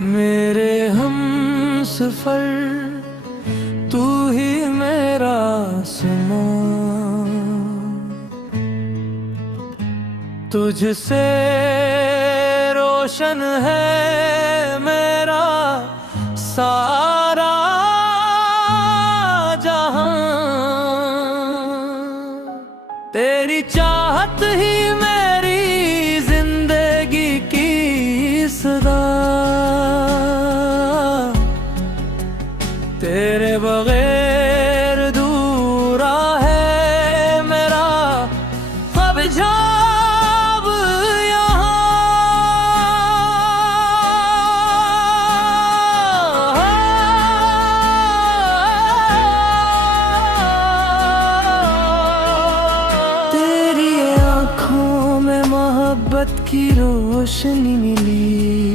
मेरे हम सफर तू ही मेरा समा, तुझसे रोशन है मेरा सारा जहां। तेरी चाहत ही मेरी जिंदगी की सदा, तेरे बगैर दूरा है मेरा अब जब यहाँ। तेरी आँखों में मोहब्बत की रोशनी मिली,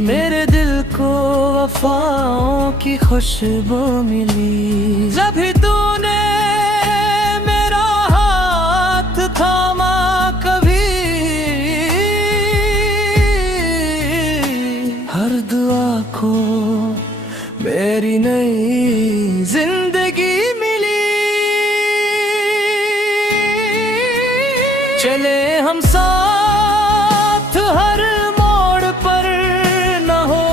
मेरे दिल को वफाओं की खुशबू मिली। जब भी तूने मेरा हाथ थामा कभी, हर दुआ को मेरी नई जिंदगी मिली। चले हम साथ हर मोड़ पर, न हो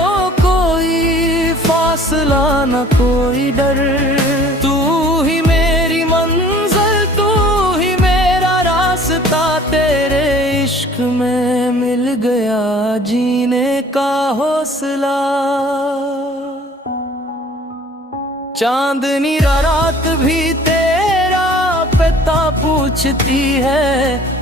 कोई फासला न कोई डर। तू ही मेरी मंजिल, तू ही मेरा रास्ता, तेरे इश्क में मिल गया जीने का हौसला। चांदनी रात भी तेरा पता पूछती है,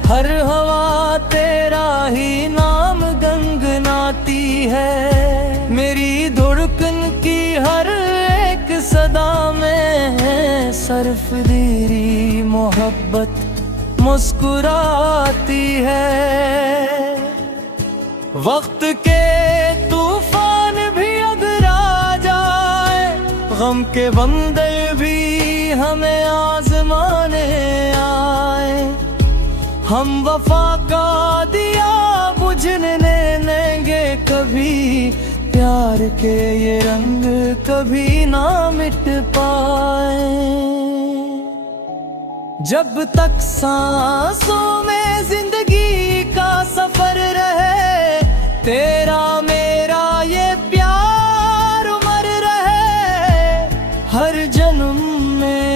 हर हवा तेरा ही नाम गंगनाती है। मेरी धड़कन की हर एक सदा में है सरफदीरी मोहब्बत मुस्कुराती है। वक्त के तूफान भी अगर आ जाए, गम के बंदे भी हमें आजमाने आए, हम वफा का दिया बुझने देंगे कभी। प्यार के ये रंग कभी ना मिट पाए। जब तक सांसों में जिंदगी का सफर रहे, तेरा मेरा ये प्यार उमर रहे। हर जन्म में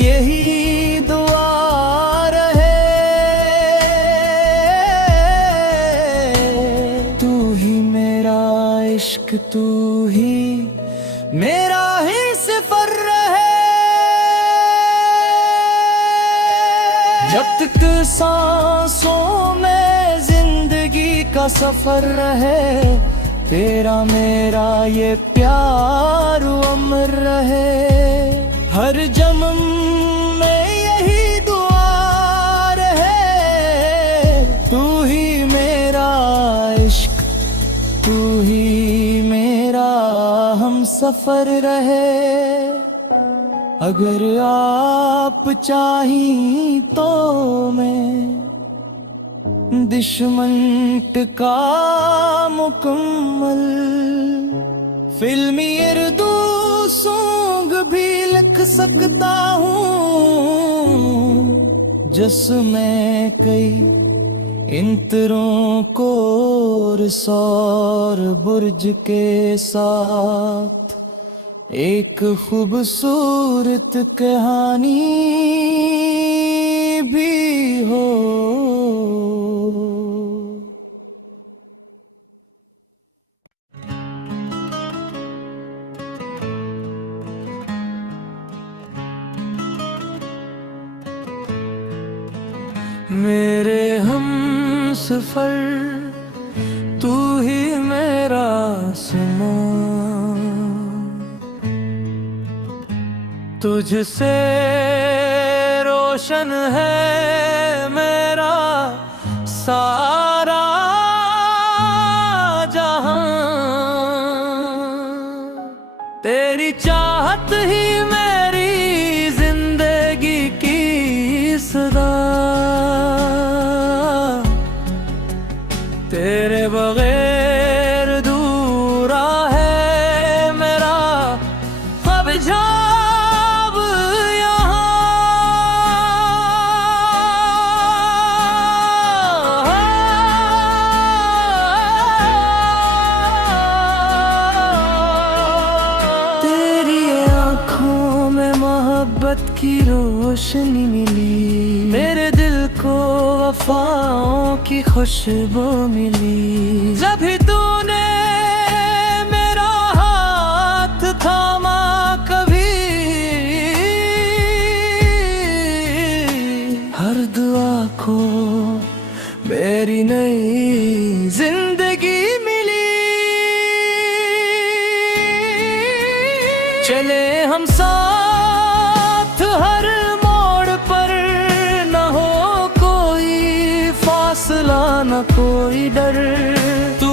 यही दुआ रहे, तू ही मेरा इश्क, तू ही मेरा ही सफर रहे। जब तक सांसों में जिंदगी का सफर रहे, तेरा मेरा ये प्यार अमर रहे। हर जन्म में यही दुआ रहे, तू ही मेरा इश्क, तू ही मेरा हम सफर रहे। अगर आप चाहीं तो मैं दुश्मन का मुकम्मल फिल्मी उर्दू सॉन्ग भी लिख सकता हूँ, जिसमें कई इंतरों को सौर बुर्ज के साथ एक खूबसूरत कहानी भी हो। मेरे हम सफर तू ही मेरा समा, तुझसे रोशन है मेरा सारा जहां। तेरी चाहत ही मेरी जिंदगी की सदा, तेरे बगैर दूरा मोहब्बत की रोशनी मिली, मेरे दिल को वफाओं की खुशबू मिली। जब भी तूने मेरा हाथ थामा कभी, हर दुआ को मेरी नई जिंदगी मिली। चले हम साथ हर मोड़ पर, न हो कोई फासला न कोई डर। तू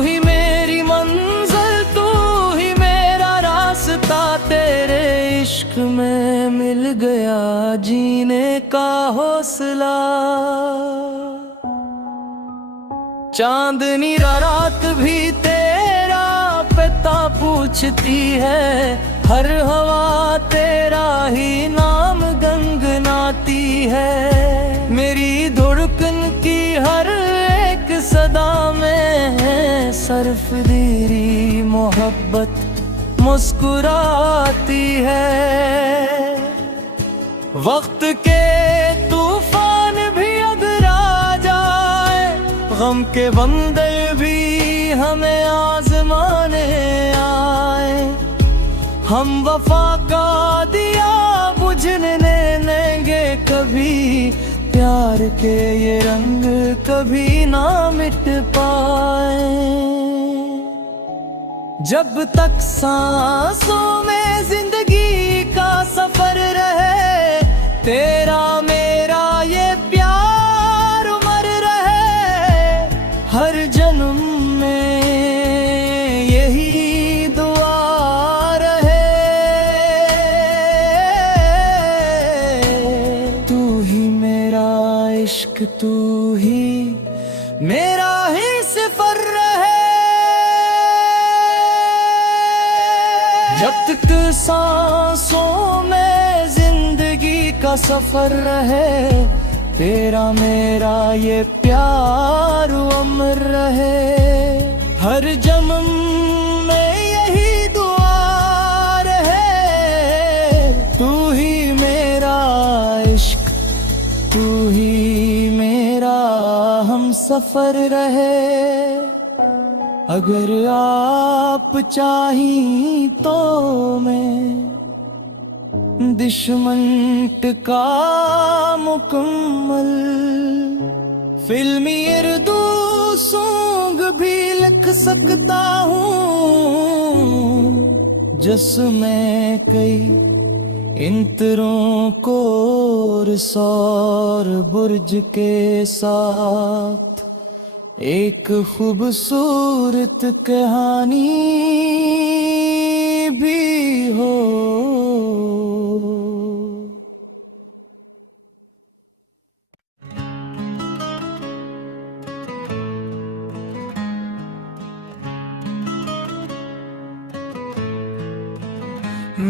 ही मेरी मंजिल, तू ही मेरा रास्ता, तेरे इश्क में मिल गया जीने का हौसला। चांदनी रात भी तेरा पता पूछती है, हर हवा तेरा ही नाम गंगनाती है। मेरी धड़कन की हर एक सदा में है सरफदीरी मोहब्बत मुस्कुराती है। वक्त के तूफान भी अगर आ जाए, गम के बंदर भी हमें आजमाने आए, हम वफा का दिया बुझने देंगे कभी। प्यार के ये रंग कभी ना मिट पाए। जब तक सांसों में जिंदगी का सफर रहे, तेरा मेरा ये प्यार उमर रहे। हर जन्म में यही दुआ रहे, तू ही मेरा इश्क, तू ही मेरा ही सफर रहे। जब तक सांसों में जिंदगी का सफर रहे, तेरा मेरा ये प्यार अमर रहे। हर जन्म में यही दुआ रहे, तू ही मेरा इश्क, तू ही मेरा हम सफर रहे। अगर आप चाहीं तो मैं दुश्मन का मुकम्मल फिल्मी उर्दू सॉन्ग भी लिख सकता हूँ, जिसमें कई इंतरों को सौर बुर्ज के साथ एक खूबसूरत कहानी भी हो।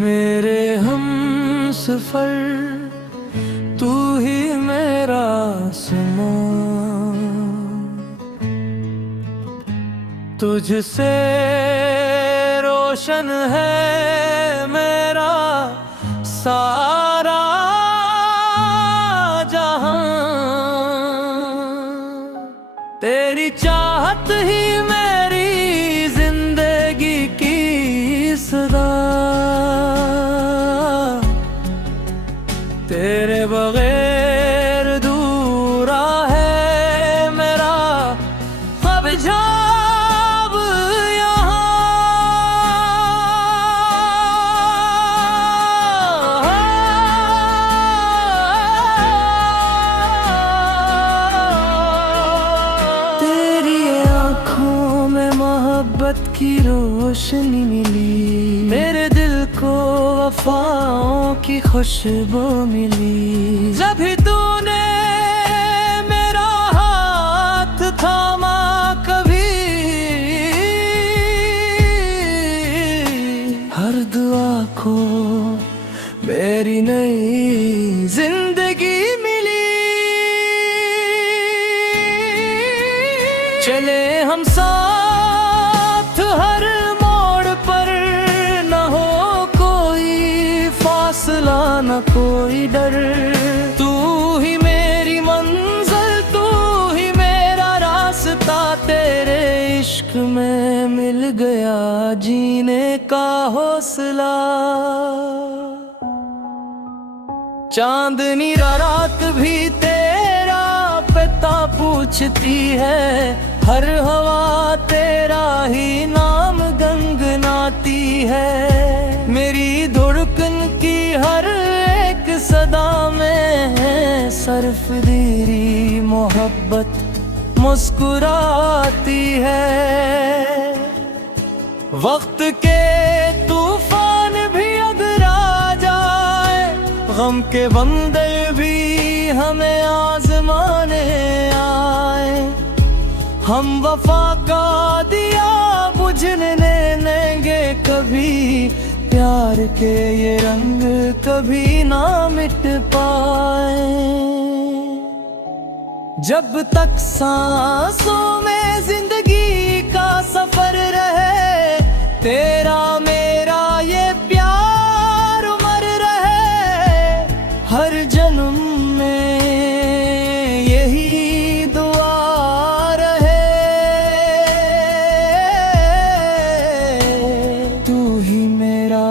मेरे हम सफर, तू ही मेरा समा, तुझसे रोशन है मेरा सारा जहां। तेरी चाहत ही मेरी जिंदगी की सदा, तेरे बगैर दूरा है मेरा अब जब यहाँ। तेरी आँखों में मोहब्बत की रोशनी मिली, मेरे दिल को वफाओं की खुशबू मिली। जब भी तूने मेरा हाथ थामा कभी, हर दुआ को मेरी नई जिंदगी मिली। चले हम साथ हर मोड़ पर, न हो कोई फासला न कोई डर। तू ही मेरी मंजिल, तू ही मेरा रास्ता, तेरे इश्क में मिल गया जीने का हौसला। चांदनी रात भी तेरा पता पूछती है, हर हवा तेरा ही नाम गुनगुनाती है। मेरी धड़कन की हर एक सदा में है सरफदीरी मोहब्बत मुस्कुराती है। वक्त के तूफान भी अगर आ जाए, गम के बंदे भी हमें आजमाने आए, हम वफा का दिया बुझने देंगे कभी। प्यार के ये रंग कभी ना मिट पाए। जब तक सांसों में जिंदगी का सफर रहे, तेरा मेरा ये प्यार उमर रहे। हर जन्म में यही दुआ रहे। तू ही मेरा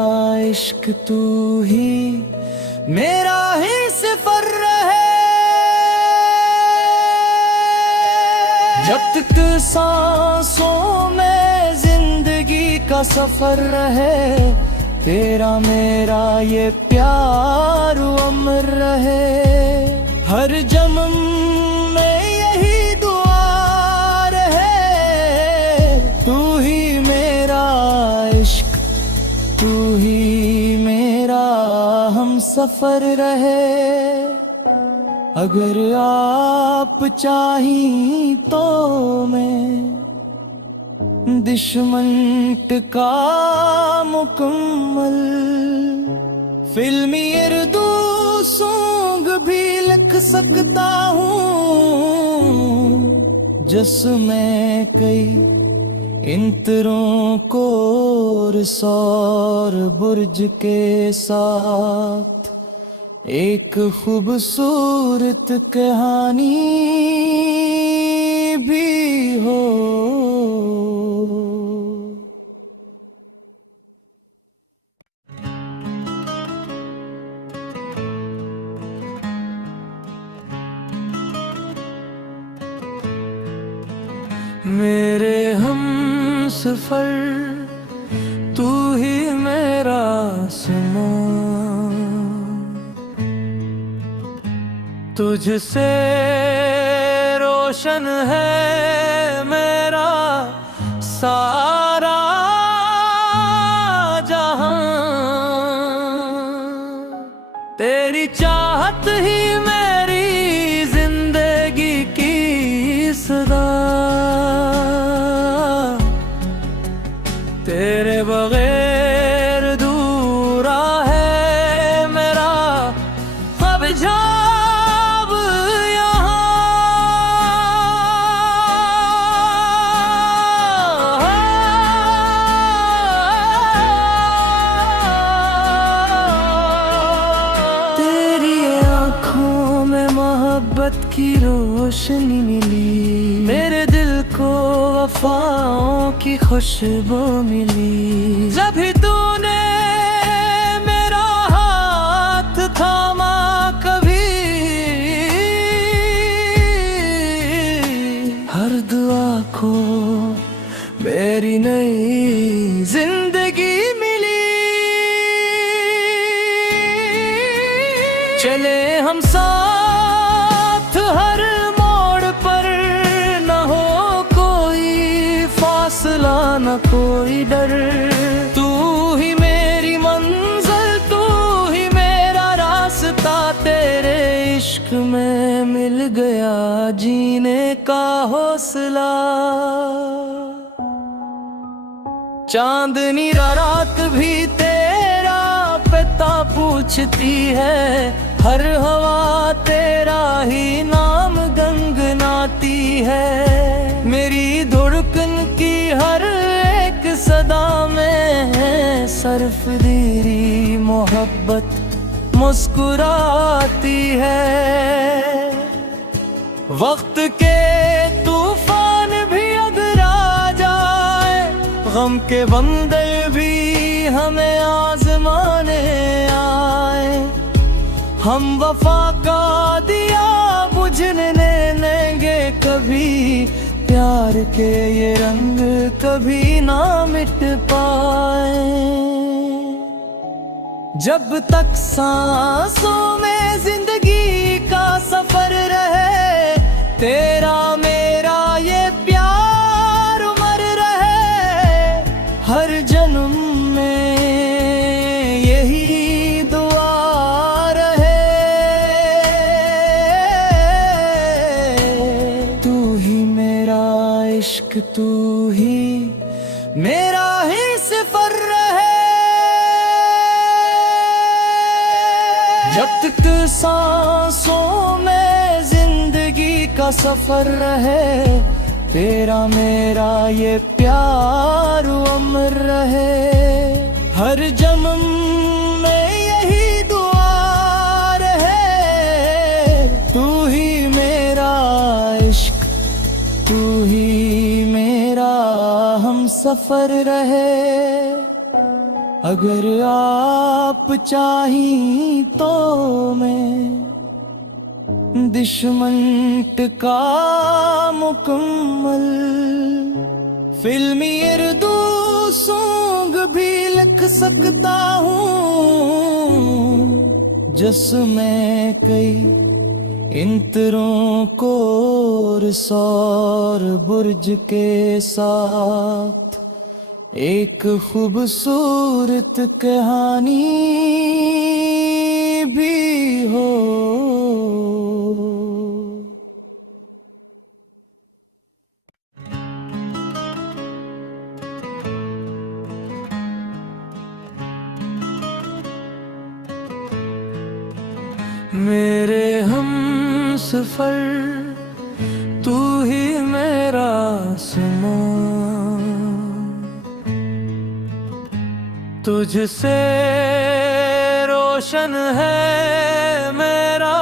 इश्क, तू ही मेरा ही सफर रहे। जब तक सांसों में जिंदगी का सफर रहे, तेरा मेरा ये प्यार अमर रहे। हर जन्म में यही दुआ रहे। तू ही मेरा इश्क, तू ही मेरा हम सफर रहे। अगर आप चाही तो मैं दुश्मन का मुकम्मल फिल्मी उर्दू सॉन्ग भी लिख सकता हूँ, जिसमें कई इंतरों को सौर बुर्ज के साथ एक खूबसूरत कहानी भी हो। मेरे हम सफर, तू ही मेरा समा, तुझसे रोशन है मेरा सारा जहां। तेरी चाहत ही मेरी जिंदगी की सदा, तेरे बगैर दूरा है मेरा अब जब यहाँ। तेरी आँखों में मोहब्बत की रोशनी मिली, मेरे दिल को वफाओं की खुशबू मिली। जब भी तूने मेरा हाथ थामा कभी, हर दुआ को मेरी नई जिंदगी मिली। चले हम साथ हर मोड़ पर, न हो कोई फासला न कोई डर। तू ही मेरी मंजिल, तू ही मेरा रास्ता, तेरे इश्क में मिल गया जीने का हौसला। चांदनी रात भी तेरा पता पूछती है, हर हवा तेरा ही नाम गुनगुनाती है। मेरी धड़कन की हर एक सदा में है सरफदीरी मोहब्बत मुस्कुराती है। वक्त के तूफान भी अगर आ जाए, गम के बंदे भी हमें आजमाने आए, हम वफा का दिया बुझने देंगे कभी, प्यार के ये रंग कभी ना मिट पाए। जब तक सांसों में जिंदगी का सफर रहे, तेरा मेरा ये प्यार उमर रहे, हर जन्म में यही दुआ रहे। तू ही मेरा इश्क, तू ही मेरा ही सफर रहे। जब तक सांसों में जिंदगी का सफर रहे, तेरा मेरा ये प्यार अमर रहे, हर जन्म में यही दुआ रहे। तू ही मेरा इश्क, तू ही मेरा हम सफर रहे। अगर आप चाही तो मैं दुश्मन का मुकम्मल फिल्मी उर्दू सॉन्ग भी लिख सकता हूँ, जिसमें कई इंतरों को सौर बुर्ज के साथ एक खूबसूरत कहानी भी हो। मेरे हम सफर, तू ही मेरा समा, तुझसे रोशन है मेरा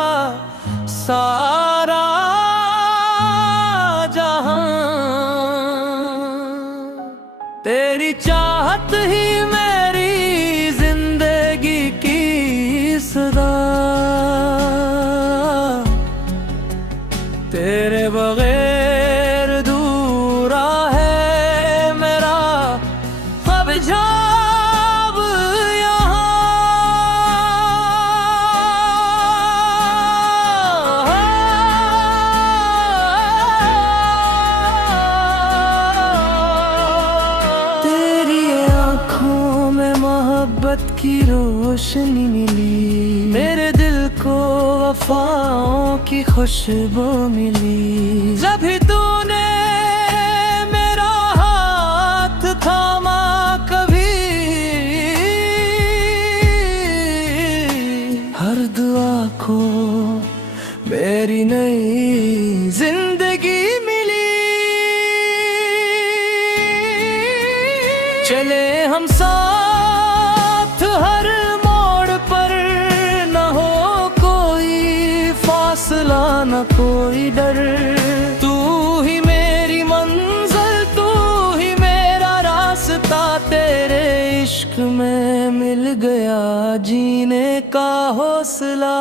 सारा जहां, तेरी चाहत ही मेरी जिंदगी की सदा, तेरे बगैर अधूरा है मेरा अब जब यहाँ। तेरी आँखों में मोहब्बत की रोशनी मिली, मेरे दिल को वफाओं की खुशबू मिली। जब भी तूने मेरा हाथ थामा कभी, हर दुआ को मेरी नई जिंदगी मिली। चले हम साथ हर मोड़ पर, न हो कोई फासला न कोई डर, तू ही मेरी मंजिल, तू ही मेरा रास्ता, तेरे इश्क में मिल गया जीने का हौसला।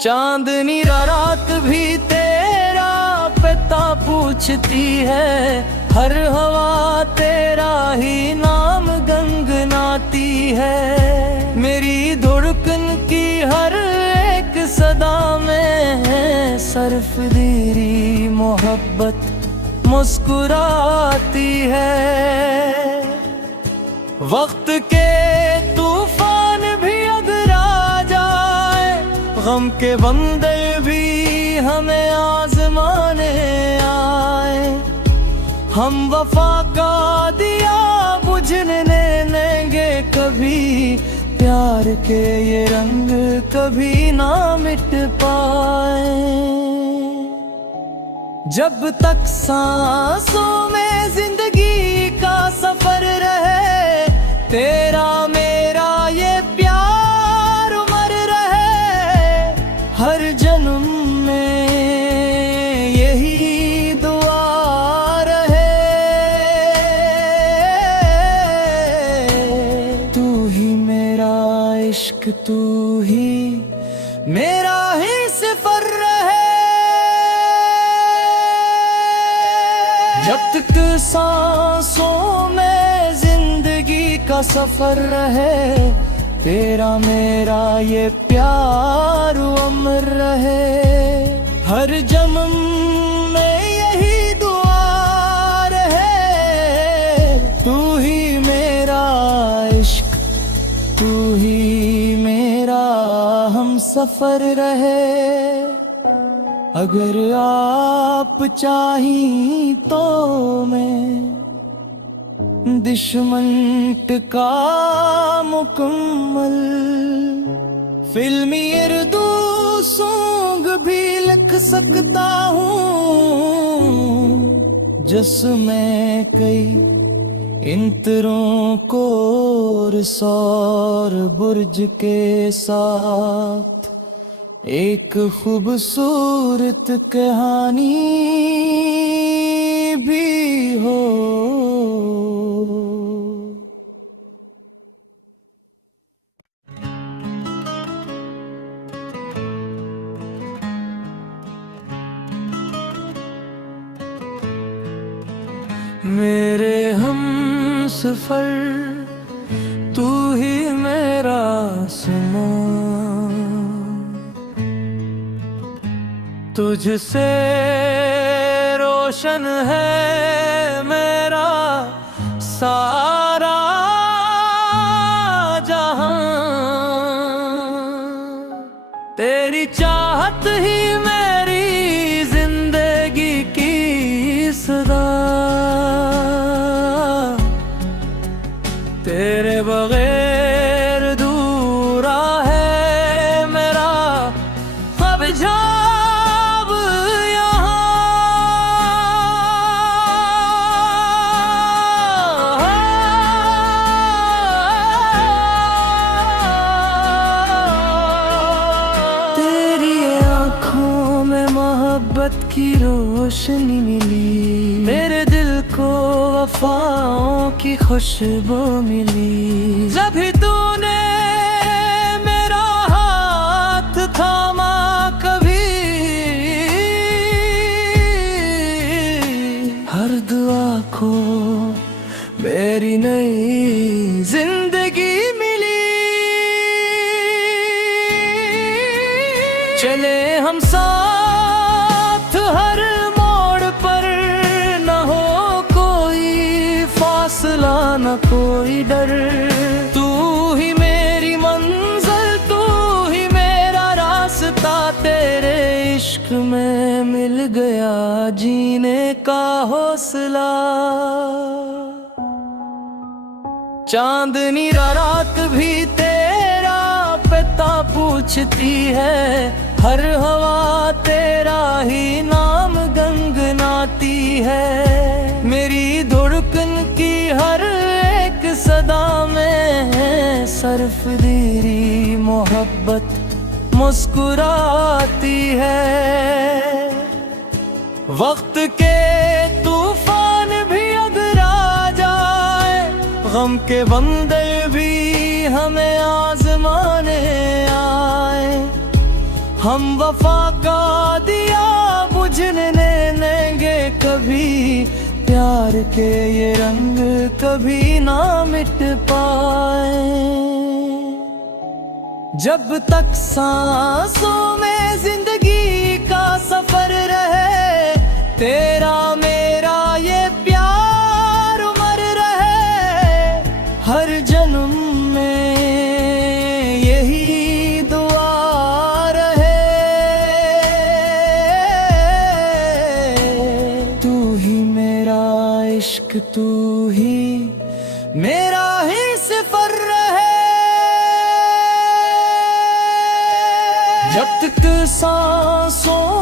चांदनी रात भी तेरा पता पूछती है, हर हवा तेरा ही नाम गंगनाती है, मेरी धड़कन की हर एक सदा में है सरफदीरी मोहब्बत मुस्कुराती है। वक्त के तूफान भी अगर आ जाए, गम के बंदे भी हमें आजमाने आए, हम वफा का दिया बुझने देंगे कभी, प्यार के ये रंग कभी ना मिट पाए। जब तक सांसों में जिंदगी का सफर रहे, तेरा मेरा इश्क तू ही मेरा ही सफर रहे। जब तक सांसों में जिंदगी का सफर रहे, तेरा मेरा ये प्यार अमर रहे। हर जन्म में यही दुआ रहे, तू ही मेरा इश्क, तू ही मेरा हम सफर रहे। अगर आप चाही तो मैं दुश्मन का मुकम्मल फिल्मी उर्दू सॉन्ग भी लिख सकता हूँ, जिसमें कई इंतरों को सौर बुर्ज के साथ एक खूबसूरत कहानी भी हो। मेरे हम सफर तू ही मेरा समा, तुझसे रोशन है मेरा सारा जहां। तेरी चाहत ही मेरी जिंदगी की सदा, तेरे बगैर दूरा है मेरा अब जब यहाँ। तेरी आँखों में मोहब्बत की रोशनी मिली, मेरे दिल को वफाओं की खुशबू मिली। जब भी तूने मेरा हाथ थामा कभी, हर दुआ को मेरी नई जिंदगी मिली। चले हम साथ हर मोड़ पर, न हो कोई फासला न कोई डर। तू ही मेरी मंजिल, तू ही मेरा रास्ता, तेरे इश्क में मिल गया जीने का हौसला। चांदनी रात भी तेरा पता पूछती है, हर हवा तेरा ही नाम गंगनाती है। मेरी धड़कन की हर एक सदा में है सरफदीरी मोहब्बत मुस्कुराती है। वक्त के तूफान भी अगर आ जाए, गम के बंदर भी हमें आजमाने आए, हम वफा का दिया बुझने देंगे कभी। प्यार के ये रंग कभी ना मिट पाए। जब तक सांसों में जिंदगी का सफर रहे, तेरा मेरा ये प्यार उमर रहे। हर जन्म में यही दुआ रहे, तू ही मेरा इश्क, तू ही मेरा ही सफर रहे। जब तक सांसों